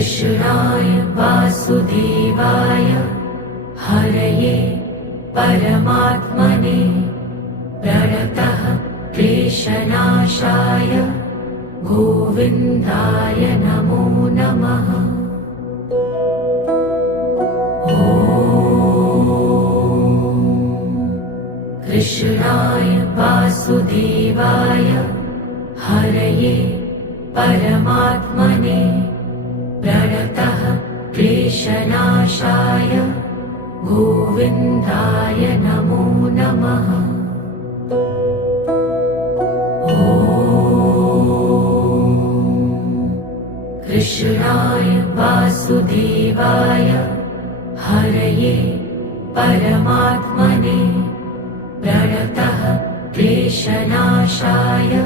कृष्णाय वासुदेवाय हरये परमात्मने प्रणतः क्लेशनाशाय गोविन्दाय नमो नमः। कृष्णाय वासुदेवाय हरये परमात्मने प्रणतः क्लेशनाशाय गोविन्दाय नमो नमः। कृष्णाय वासुदेवाय हरये परमात्मने प्रणतः क्लेशनाशाय